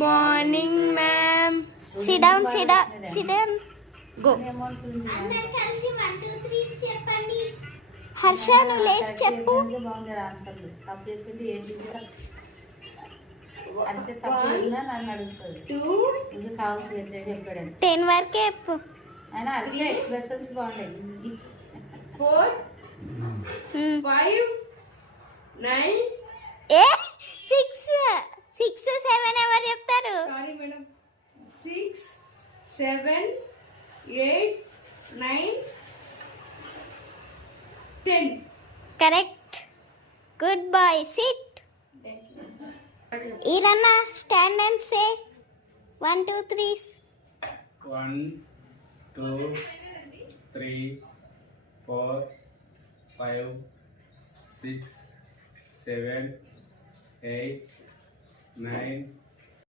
Morning ma'am. SIT down, SIT down, SIT down. Go. అందరూ కలిసి 1 2 3 చెప్పండి. హర్ష నువ్వు లేచి చెప్పు. హర్ష తప్పు నన్ను నడుస్తుంది. 2 ఇది కావాల్సి చెప్పాడు 10 వరకే చెప్పు. ఆయన హర్ష ఎక్స్ప్రెషన్స్ బాగుంటాయి. 4 5 9 ఏ 6 7 ఎవరు చెప్తారు? Sorry madam. 6 7 8 9 10. Correct. Good boy. Sit. Eeranna stand and say 1 2 3. 1 2 3 4 5 6 7 8 9